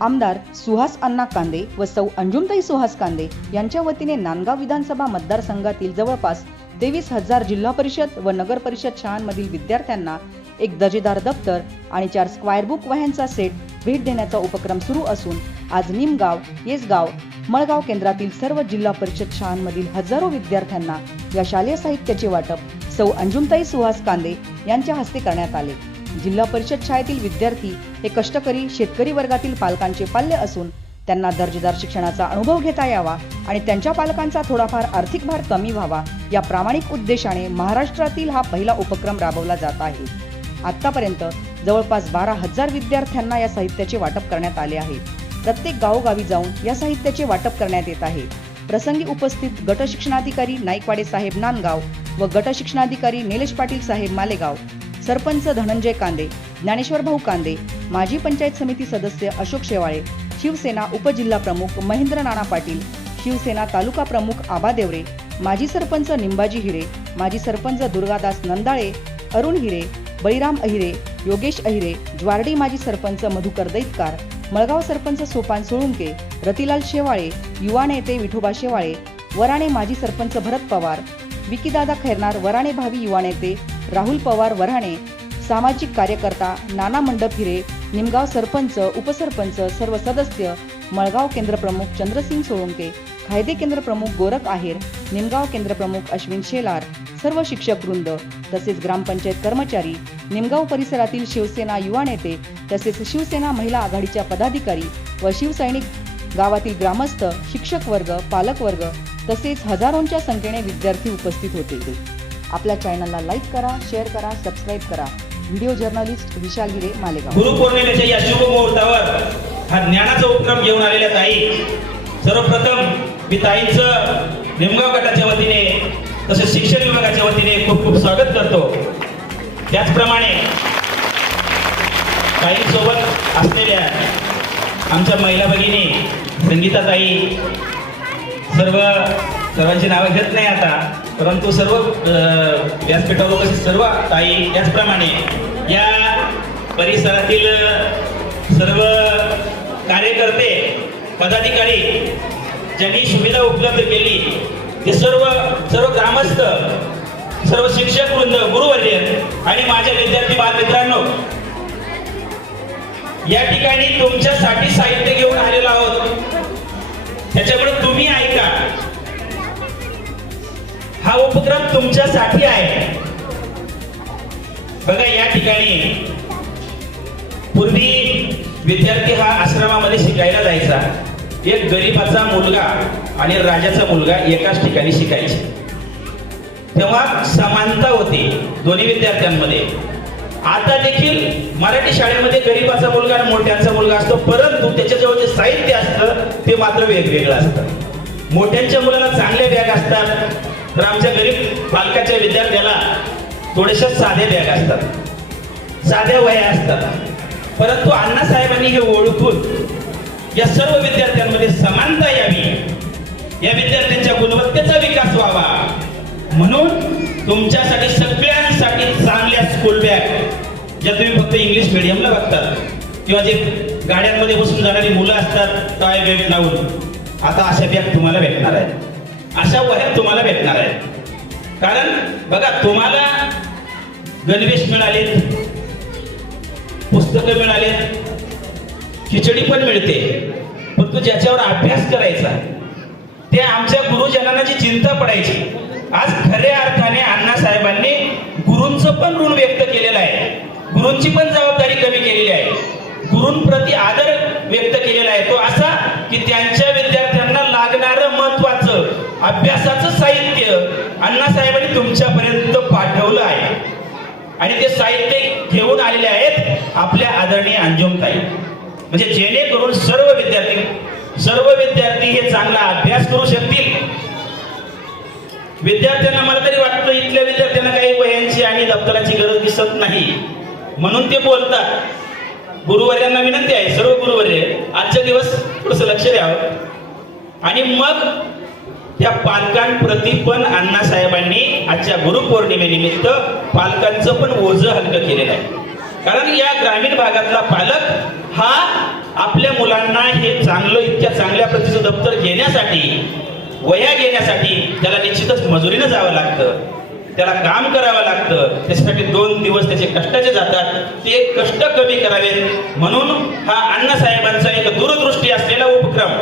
आमदार सुहास अण्णा कांदे व सौ अंजुमताई सुहास कांदे यांच्या वतीने नांदगाव विधानसभा मतदारसंघातील जवळपास 23,000 जिल्हा परिषद व नगर परिषद शाळांमधील विद्यार्थ्यांना एक दर्जेदार दप्तर आणि 4 स्क्वायर बुक वह्यांचा सेट भेट देण्याचा उपक्रम सुरू असून आज निमगाव, येसगाव, मळगाव केंद्रातील सर्व जिल्हा परिषद शाळांमधील हजारो विद्यार्थ्यांना या शालेय साहित्याचे वाटप सौ अंजुमताई सुहास कांदे यांच्या हस्ते करण्यात आले। जिल्हा परिषद शाळेतील विद्यार्थी हे कष्टकरी शेतकरी वर्गातील पालकांचे पाल्य असून त्यांना दर्जेदार शिक्षणाचा अनुभव घेता यावा आणि त्यांच्या पालकांचा थोडाफार आर्थिक भार कमी व्हावा या प्रामाणिक उद्देशाने महाराष्ट्रातील हा पहिला उपक्रम राबवला जात आहे। आतापर्यंत जवळपास 12,000 विद्यार्थ्यांना या साहित्याचे वाटप करण्यात आले आहे। प्रत्येक गावोगावी जाऊन या साहित्याचे वाटप करण्यात येत आहे। प्रसंगी उपस्थित गट शिक्षणाधिकारी नाईकवाडे साहेब नांदगाव व गट शिक्षणाधिकारी निलेश पाटील साहेब मालेगाव, सरपंच धनंजय कांदे, ज्ञानेश्वर भाऊ कांदे, माजी पंचायत समिती सदस्य अशोक शेवाळे, शिवसेना उपजिल्हा प्रमुख महेंद्र नाना पाटील, शिवसेना तालुका प्रमुख आबा देवरे, माजी सरपंच निंबाजी हिरे, माजी सरपंच दुर्गादास नंदाळे, अरुण हिरे, बळीराम अहिरे, योगेश अहिरे, ज्वारडी माजी सरपंच मधुकर दैतकार, मळगाव सरपंच सोपान सोळुंके, रतिलाल शेवाळे, युवा नेते विठोबा शेवाळे, वराणे माजी सरपंच भरत पवार, विकीदादा खैरनार वराणे भावी युवा नेते राहुल पवार वराणे, सामाजिक कार्यकर्ता नाना मंडप हिरे, निमगाव सरपंच उपसरपंच सर्व सदस्य, मळगाव केंद्र प्रमुख चंद्रसिंग सोळुंके, खायदे केंद्र प्रमुख गोरख आहेर, निमगाव केंद्र प्रमुख अश्विन शेलार, सर्व शिक्षक वृंद तसेच ग्रामपंचायत कर्मचारी, निमगाव परिसरातील शिवसेना युवा नेते तसेच शिवसेना महिला आघाडीच्या पदाधिकारी व शिवसैनिक, गावातील ग्रामस्थ, शिक्षक वर्ग, पालक वर्ग तसेच हजारोंच्या संख्येने विद्यार्थी उपस्थित होते। आपल्या चॅनलला लाईक करा, शेअर करा, सबस्क्राईब करा। व्हिडिओ जर्नलिस्ट विशाल हिरे, मालेगाव। गुरुपौर्णिमेच्या या शुभ मुहूर्तावर हा ज्ञानाचा उपक्रम घेऊन आलेल्या ताई, सर्वप्रथम मी ताईंचं निमगाव गटाच्या वतीने तसेच शिक्षण विभागाच्या वतीने खूप खूप स्वागत करतो। त्याचप्रमाणे ताईंसोबत असलेल्या आमच्या महिला भगिनी संगीता ताई, सर्वांची नावे घेत नाही आता, परंतु सर्व व्यासपीठावर उपस्थित सर्व ताई, त्याचप्रमाणे या परिसरातील सर्व कार्यकर्ते, पदाधिकारी ज्यांनी सुविधा उपलब्ध केली ते सर्व ग्रामस्थ, सर्व शिक्षक वृंद, गुरुवर्य आणि माझ्या विद्यार्थी बालमित्रांनो, या ठिकाणी तुमच्यासाठी साहित्य घेऊन आलेलो आहोत। त्याच्यामुळे तुम्ही ऐका, हा उपक्रम तुमच्यासाठी आहे। बघा, या ठिकाणी पूर्वी विद्यार्थी हा आश्रमामध्ये शिकायला जायचा। एक गरीबाचा मुलगा आणि राजाचा मुलगा एकाच ठिकाणी शिकायचे। तेव्हा समानता होती दोन्ही विद्यार्थ्यांमध्ये। आता देखील मराठी शाळेमध्ये गरीबाचा मुलगा आणि मोठ्यांचा मुलगा असतो, परंतु त्याच्याजवळ जे साहित्य असतं ते मात्र वेगवेगळं असतं। मोठ्यांच्या मुलाला चांगले बॅग असतात, तर आमच्या गरीब बालकाच्या विद्यार्थ्याला थोडेशा साधे बॅग असतात, साध्या वह्या असतात। परंतु अण्णासाहेबांनी हे ओळखून या सर्व विद्यार्थ्यांमध्ये समानता यावी, या विद्यार्थ्यांच्या गुणवत्तेचा विकास व्हावा म्हणून तुमच्यासाठी सगळ्यांसाठी चांगल्या स्कूल बॅग, ज्या तुम्ही फक्त इंग्लिश मीडियमला बघतात किंवा जे गाड्यांमध्ये बसून जाणारी मुलं असतात टाय बेल्ट लावून, आता अशा बॅग तुम्हाला भेटणार आहेत, अशा वह्या तुम्हाला भेटणार आहेत। कारण बघा, तुम्हाला गणवेश मिळालेत, पुस्तकं मिळालेत, खिचडी पण मिळते, परंतु ज्याच्यावर अभ्यास करायचा ते आमच्या गुरुजनांना जी चिंता पडायची, आज खऱ्या अर्थाने अण्णासाहेबांनी गुरूंचं पण ऋण व्यक्त केलेलं आहे, गुरूंची पण जबाबदारी कमी केलेली आहे, गुरूंप्रती आदर व्यक्त केलेला आहे। तो असा की त्यांच्या विद्यार्थ्यांना लागणारं महत्वाचं अभ्यासाचं साहित्य अण्णासाहेबांनी तुमच्यापर्यंत पाठवलं आहे आणि ते साहित्य घेऊन आलेले आहेत आपल्या आदरणीय अंजुमताई, म्हणजे जेणेकरून सर्व विद्यार्थी हे चांगला अभ्यास करू शकतील। विद्यार्थ्यांना, मला तरी वाटतं इथल्या विद्यार्थ्यांना काही वह्यांची आणि दप्तराची गरज दिसत नाही म्हणून ते बोलतात। गुरुवर्यांना विनंती आहे, सर्व गुरुवर्य आजच्या दिवस थोडंसं लक्ष द्यावं आणि मग त्या पालकांप्रती पण अण्णासाहेबांनी आजच्या गुरुपौर्णिमेनिमित्त पालकांचं पण ओझं हलकं केलेलं आहे. कारण या ग्रामीण भागातला पालक हा आपल्या मुलांना हे चांगलं इतक्या चांगल्या प्रतीचं दप्तर घेण्यासाठी, वह्या घेण्यासाठी त्याला निश्चितच मजुरीनं जावं लागतं, त्याला काम करावं लागतं. त्याच्यासाठी 2 दिवस त्याचे कष्टाचे जातात. ते कष्ट कमी करावेत म्हणून हा अण्णासाहेबांचा एक दूरदृष्टी असलेला उपक्रम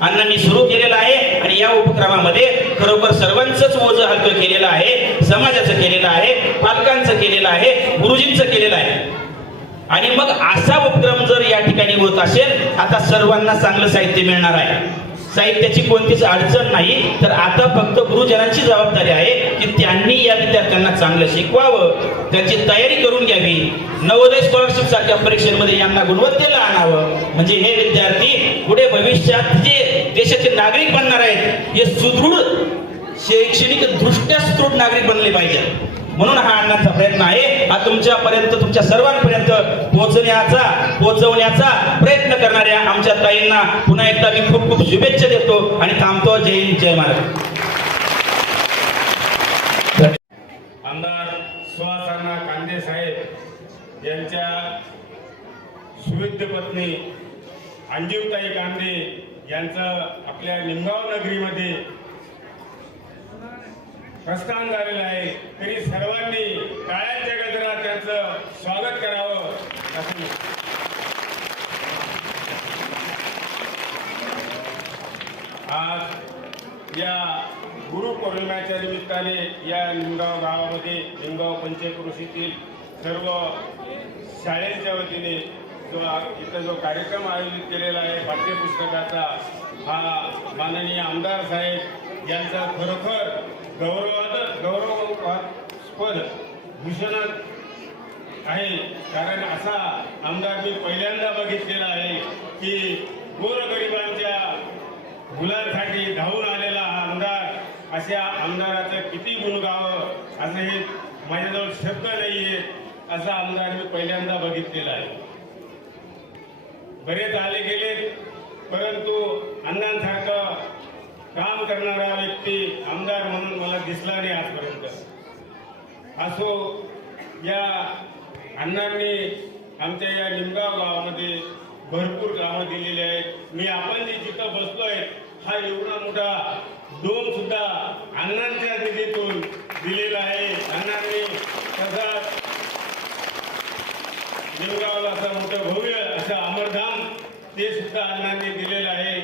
अण्णांनी सुरू केलेला आहे. आणि या उपक्रमामध्ये खरोखर सर्वांचंच ओझं हलकं केलेलं आहे. समाजाचं केलेलं आहे, पालकांचं केलेलं आहे, गुरुजींचं केलेलं आहे. आणि मग असा उपक्रम जर या ठिकाणी होत असेल, आता सर्वांना चांगलं साहित्य मिळणार आहे. साहित्याची कोणतीच अडचण नाही. तर आता फक्त गुरुजनांची जबाबदारी आहे की त्यांनी या विद्यार्थ्यांना चांगलं शिकवावं, त्यांची तयारी करून घ्यावी. नवोदय स्कॉलरशिप सारख्या परीक्षांमध्ये यांना गुणवत्तेला आणावं. म्हणजे हे विद्यार्थी पुढे भविष्यात जे देशाचे नागरिक बनणार आहेत, हे सुदृढ शैक्षणिक दृष्ट्या सुदृढ नागरिक बनले पाहिजेत. म्हणून हा अण्णांचा प्रयत्न आहे. हा तुमच्यापर्यंत, तुमच्या सर्वांपर्यंत पोहोचवण्याचा प्रयत्न करणाऱ्या आमच्या ताईंना पुन्हा एकदा मी खूप खूप शुभेच्छा देतो आणि थांबतो. जय हिंद, जय महाराज. आमदार सुहास अण्णा कांदे साहेब यांच्या सुविद्य पत्नी अंजुमताई कांदे यांचं आपल्या निमगाव नगरीमध्ये प्रस्थान झालेलं आहे. तरी सर्वांनी टाळ्यांच्या गजरात त्यांचं स्वागत करावं असं. आज या गुरुपौर्णिमेच्या निमित्ताने या निमगाव गावामध्ये, निमगाव पंचक्रोशीतील सर्व शाळेच्या वतीने इथं जो कार्यक्रम आयोजित केलेला आहे पाठ्यपुस्तकाचा, हा माननीय आमदार साहेब यांचा खरोखर गौरवास्पद भूषण आहे. कारण असा आमदार मी पहिल्यांदा बघितलेला आहे की गोरगरिबांच्या मुलांसाठी धावून आलेला हा आमदार. अशा आमदाराचं किती गुण गावं असं हे माझ्याजवळ शब्द नाही आहे. असा आमदार मी पहिल्यांदा बघितलेला आहे. बरेच आले गेले, परंतु अण्णांसारखं काम करणारा व्यक्ती आमदार म्हणून मला दिसला नाही आजपर्यंत. असो, या अण्णांनी आमच्या या निमगाव गावामध्ये भरपूर कामं दिलेली आहेत. मी आपण जे जिथं बसलोय हा एवढा मोठा डोम सुद्धा अण्णांच्या निधीतून दिलेला आहे. अण्णांनी तसा निमगावला असं मोठं भव्य असं अमरधाम ते सुद्धा अण्णांनी दिलेलं आहे.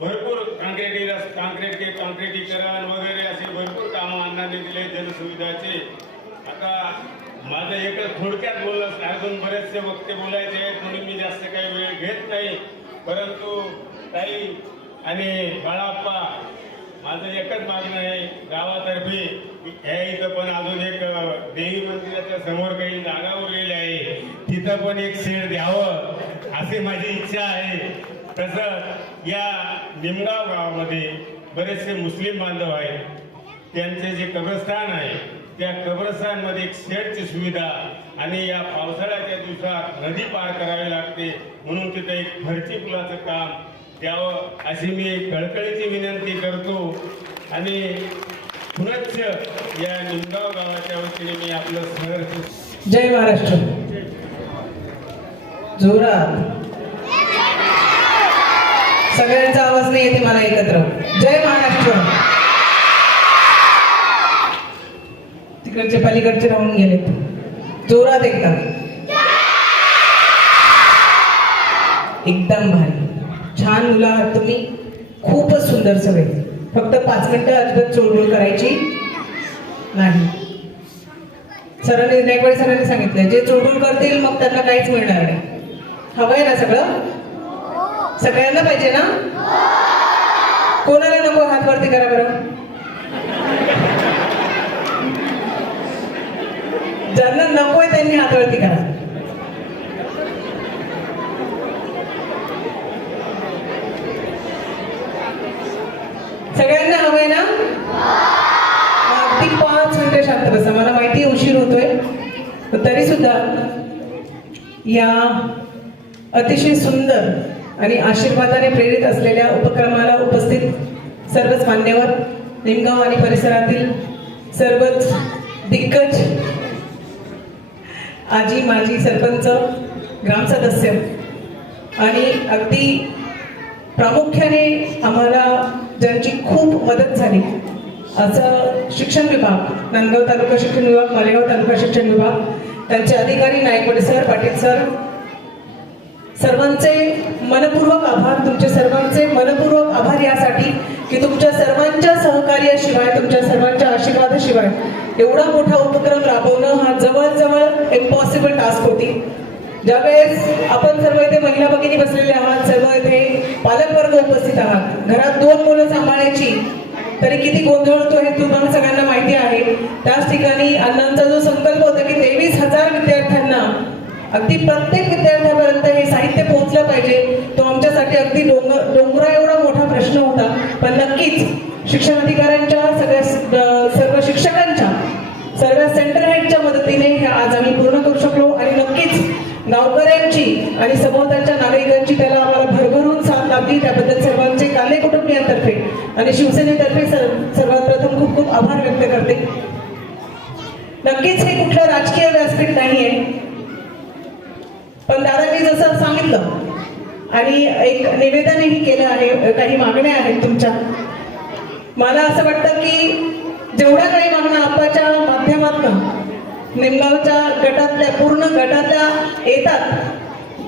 भरपूर काँक्रिटीकरण वगैरे असे भरपूर कामं अण्णांनी दिले जनसुविधाचे. आता माझं एकच थोडक्यात बोललं, अजून बरेचसे वक्ते बोलायचे आहेत म्हणून मी जास्त काही वेळ घेत नाही. परंतु ताई आणि बाळाप्पा, माझं एकच मागणं आहे गावातर्फे, ह्या इथं पण अजून एक देवी मंदिराच्या समोर काही जागा उरलेली आहे, तिथं पण एक शेड द्यावं अशी माझी इच्छा आहे. तसं या निमगाव गावामध्ये बरेचसे मुस्लिम बांधव आहेत, त्यांचे जे कब्रस्तान आहे त्या कब्रस्तानमध्ये एक शेडची सुविधा आणि या पावसाळ्याच्या दिवसात नदी पार करावी लागते म्हणून तिथं एक फरची पुलाचं काम द्यावं अशी मी कळकळीची विनंती करतो. आणि पुनश्च या निमगाव गावाच्या वतीने मी आपलं सहर्ष जय महाराष्ट्र. जोरात सगळ्यांचा आवाज नाही येते मला एकत्र. जय महाराष्ट्र. तिकडचे पलीकडचे राहून गेले. जोरात एकदम एकदम भारी. छान मुलं आहात तुम्ही, खूपच सुंदर सगळे. फक्त 5 मिनिटं अजिबात चोळबोळ करायची नाही. सरांनी वेळी सरांनी सांगितलं जे चोळबोळ करतील मग त्यांना काहीच मिळणार नाही. हवंय ना सगळं? सगळ्यांना पाहिजे ना? कोणाला नको हात वरती करा बरं. ज्यांना नकोय त्यांनी हात वरती करा. सगळ्यांना हवंय ना? अगदी 5 मिनिटं शांत बसा. मला माहिती उशीर होतोय, तरी सुद्धा या अतिशय सुंदर आणि आशीर्वादाने प्रेरित असलेल्या उपक्रमाला उपस्थित सर्वच मान्यवर, निमगाव आणि परिसरातील सर्वच दिग्गज, आजी माजी सरपंच, ग्रामसदस्य आणि अगदी प्रामुख्याने आम्हाला ज्यांची खूप मदत झाली असं शिक्षण विभाग, नांदगाव तालुका शिक्षण विभाग, मालेगाव तालुका शिक्षण विभाग, त्यांचे अधिकारी नायकवडे सर, पाटील सर, सर्वांचे मनपूर्वक आभार. तुमचे सर्वांचे मनपूर्वक आभार यासाठी की तुमच्या सर्वांच्या सहकार्याशिवाय, तुमच्या सर्वांच्या आशीर्वादाशिवाय एवढा मोठा उपक्रम राबवणं हा जवळजवळ इम्पॉसिबल टास्क होती. ज्यावेळेस आपण सर्व इथे महिला भगिनी बसलेले आहात, सर्व इथे पालकवर्ग उपस्थित आहात, घरात 2 मुलं सांभाळायची तरी किती गोंधळ होतो हे तुम्हाला सगळ्यांना माहिती आहे. त्याच ठिकाणी अण्णांचा जो संकल्प होता की 23,000 विद्यार्थ्यांना, अगदी प्रत्येक विद्यार्थ्यापर्यंत हे साहित्य पोहोचलं पाहिजे, तो आमच्यासाठी अगदी डोंगरा एवढा मोठा प्रश्न होता. पण नक्कीच शिक्षण अधिकाऱ्यांच्या, सर्व शिक्षकांच्या, सर्व सेंटर हेडच्या मदतीने हे आज आम्ही पूर्ण करू शकलो. आणि नक्कीच गावकऱ्यांची आणि सभोवतालच्या नागरिकांची त्याला आम्हाला भरभरून साथ लाभली. त्याबद्दल सर्वांचे काले कुटुंबियांतर्फे आणि शिवसेनेतर्फे सर्वात प्रथम खूप खूप आभार व्यक्त करते. नक्कीच हे कुठलं राजकीय व्यासपीठ नाहीये, पण दादांनी जसं सांगितलं आणि एक निवेदनही केलं आहे, काही मागण्या आहेत तुमच्या. मला असं वाटतं की जेवढ्या काही मागण्या आपाच्या माध्यमातून निमगावच्या गटातल्या, पूर्ण गटातल्या येतात,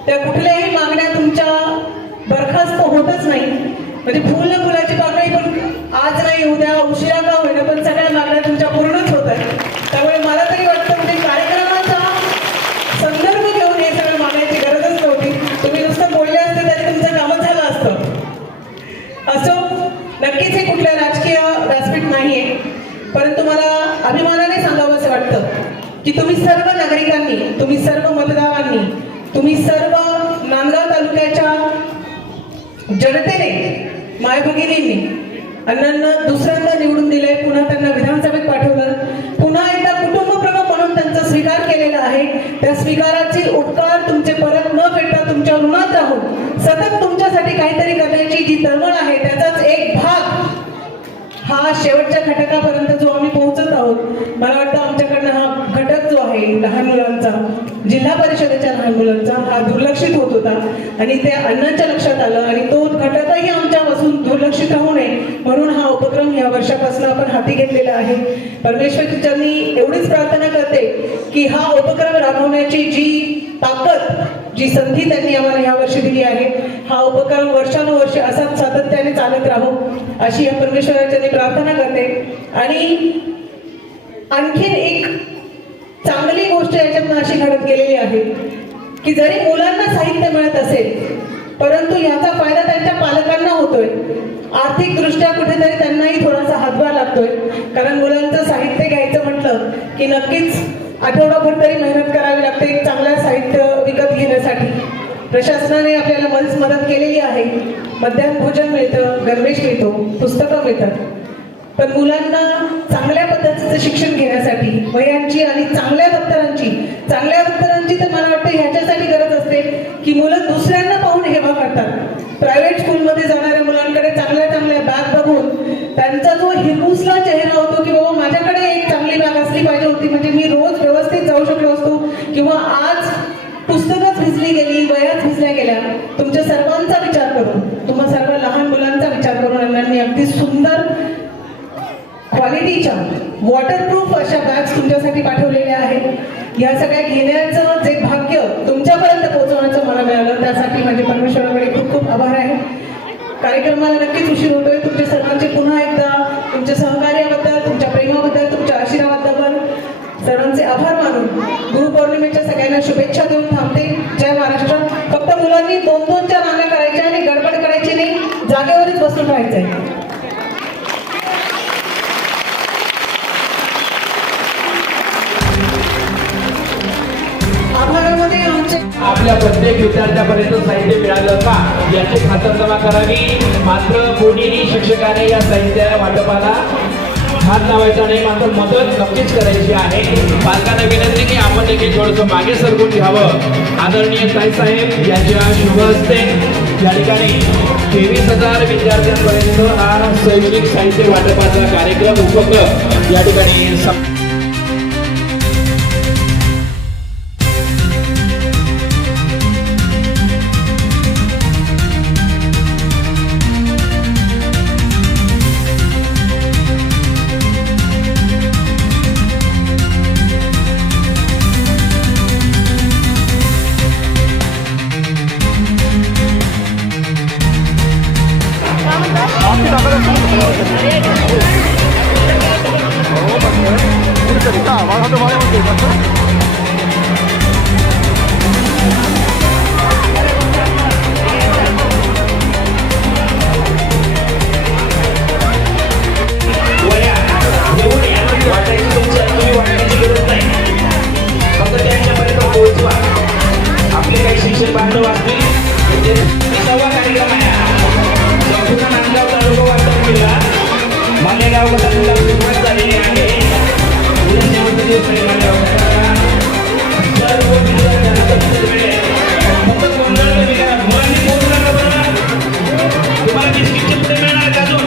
त्या कुठल्याही मागण्या तुमच्या बरखास्त होतच नाही. म्हणजे फुल न फुलाची मागणी पण आज नाही, उद्या उशिरा का होईना, पण सगळ्या मागण्या तुमच्या पूर्णच होत आहेत. त्यामुळे मला तरी वाटतं म्हणजे कार्यक्रमाचा संदर्भ घेऊन हे सगळं मागण्याची गरजच नव्हती. तुम्ही नुसतं बोलले असते तरी तुमचं कामच झालं असतं. असो, नक्कीच हे कुठल्या राजकीय व्यासपीठ नाहीये, परंतु मला अभिमानाने सांगावं असं वाटतं की तुम्ही सर्व नागरिकांनी, तुम्ही सर्व मतदारांनी, तुम्ही सर्व नांदगाव तालुक्याच्या जनतेने, मायभगिनींनी अण्णांना दुसऱ्यांदा निवडून दिले, पुन्हा त्यांना विधानसभेत पाठवलं, पुन्हा एकदा कुटुंब प्रमुख म्हणून त्यांचा स्वीकार केलेला आहे. त्या स्वीकाराचे उपकार तुमचे परत न फेडता तुमच्या ऋणात राहून सतत तुमच्यासाठी काहीतरी करण्याची जी तळमळ आहे, त्याचाच एक भाग हा शेवटच्या घटकापर्यंत जो आम्ही पोहोचत आहोत. मला वाटतं आमच्याकडनं हा घटक जो आहे लहान मुलांचा, जिल्हा परिषदेच्या लहान मुलांचा, हा दुर्लक्षित होत होता आणि ते अण्णांच्या लक्षात आलं आणि तो घटकही आमच्यापासून दुर्लक्षित राहू नये म्हणून हा उपक्रम या वर्षापासून आपण हाती घेतलेला आहे. परमेश्वराच्या मी एवढीच प्रार्थना करते की हा उपक्रम राबवण्याची जी ताकद, जी संधी त्यांनी आम्हाला ह्या वर्षी दिली आहे, हा उपक्रम वर्षानुवर्षे असाच सातत्याने चालत राहो अशी या परमेश्वराच्या मी प्रार्थना करते. आणि आणखीन एक चांगली गोष्ट याच्यातून अशी घडत गेलेली आहे की जरी मुलांना साहित्य मिळत असेल, परंतु याचा फायदा त्यांच्या पालकांना होतोय. आर्थिक दृष्ट्या कुठेतरी त्यांनाही थोडासा हातभार लागतोय, कारण मुलांचं साहित्य घ्यायचं म्हटलं की नक्कीच आठवडाभर तरी मेहनत करावी लागते एक चांगलं साहित्य विकत घेण्यासाठी. प्रशासनाने आपल्याला मदत केलेली आहे, मध्यान्ह भोजन मिळतं, गणवेश मिळतो, पुस्तकं मिळतात. पण मुलांना चांगल्या पद्धतीचं शिक्षण घेण्यासाठी वह्यांची आणि चांगल्या दप्तरांची तर मला वाटतं ह्याच्यासाठी गरज असते की मुलं दुसऱ्यांना पाहून हेवा करतात. प्रायव्हेट स्कूलमध्ये जाणाऱ्या मुलांकडे चांगल्या बॅग बघून त्यांचा जो हिरमुसला चेहरा होतो की बाबा माझ्याकडे एक चांगली बॅग असली पाहिजे होती, म्हणजे मी रोज व्यवस्थित जाऊ शकलो असतो, किंवा आज पुस्तकच भिजली गेली, वह्याच भिजल्या गेल्या. तुमच्या सर्वांचा विचार करून, तुम्हा सर्व लहान मुलांचा विचार करून अण्णांनी अगदी सुंदर क्वालिटीच्या वॉटरप्रूफ अशा बॅग्स तुमच्यासाठी पाठवलेल्या आहेत. या सगळ्या घेण्याचं जे भाग्य तुमच्यापर्यंत पोहोचवण्याचं मला मिळालं, त्यासाठी माझे परमेश्वराकडे खूप खूप आभार आहे. कार्यक्रमाला नक्कीच उशीर होतोय. तुमच्या सर्वांचे पुन्हा एकदा तुमच्या सहकार्याबद्दल, तुमच्या प्रेमाबद्दल, तुमच्या आशीर्वादाबद्दल सर्वांचे आभार मानून गुरुपौर्णिमेच्या सगळ्यांना शुभेच्छा देऊन थांबते. जय महाराष्ट्र. फक्त मुलांनी 2-2च्या रांगा करायच्या आणि गडबड करायची नाही, जागेवरच बसून राहायचंय. आभारामध्ये आमचे आपल्या प्रत्येक विद्यार्थ्यापर्यंत साहित्य मिळालं का याची खातरजमा करावी. मात्र कोणीही शिक्षकाने या साहित्य वाटपाला हात लावायचा नाही, मात्र मदत नक्कीच करायची आहे. पालकांना विनंती की आपण देखील थोडंसं मागे सरकून घ्यावं. आदरणीय ताईसाहेब यांच्या शुभ हस्ते या ठिकाणी 23,000 विद्यार्थ्यांपर्यंत हा शैक्षणिक साहित्य वाटपाचा कार्यक्रम उपक्रम या ठिकाणी आपले काही शिक्षक बांधव असतील म्हणजे 30वा कार्यक्रम आहे संपूर्ण नांदगाव तालुका वाटप केला मालेगाव गटाला सुरुवात झालेली आहे उद्या शेवटचा दिवस आहे मालेगाव गटाला सर्व विद्यार्थ्यांना फक्त गोंधळ कमी करा मुलांनी बोलू नका बरं तुम्हाला बिस्किटचे पुढे मिळणार का अजून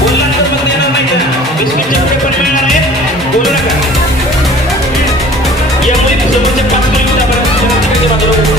बोलला तर मग देणार नाही का बिस्किटचे पुढे पण मिळणार आहेत बोलू नका या मुली समोरच्या 5 किलोमीटर बाजूला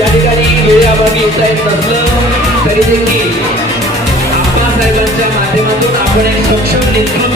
या ठिकाणी वेळेअभावी येता येत नसलं तरी देखील आप्पासाहेबांच्या माध्यमातून आपण एक सक्षम नेतृत्व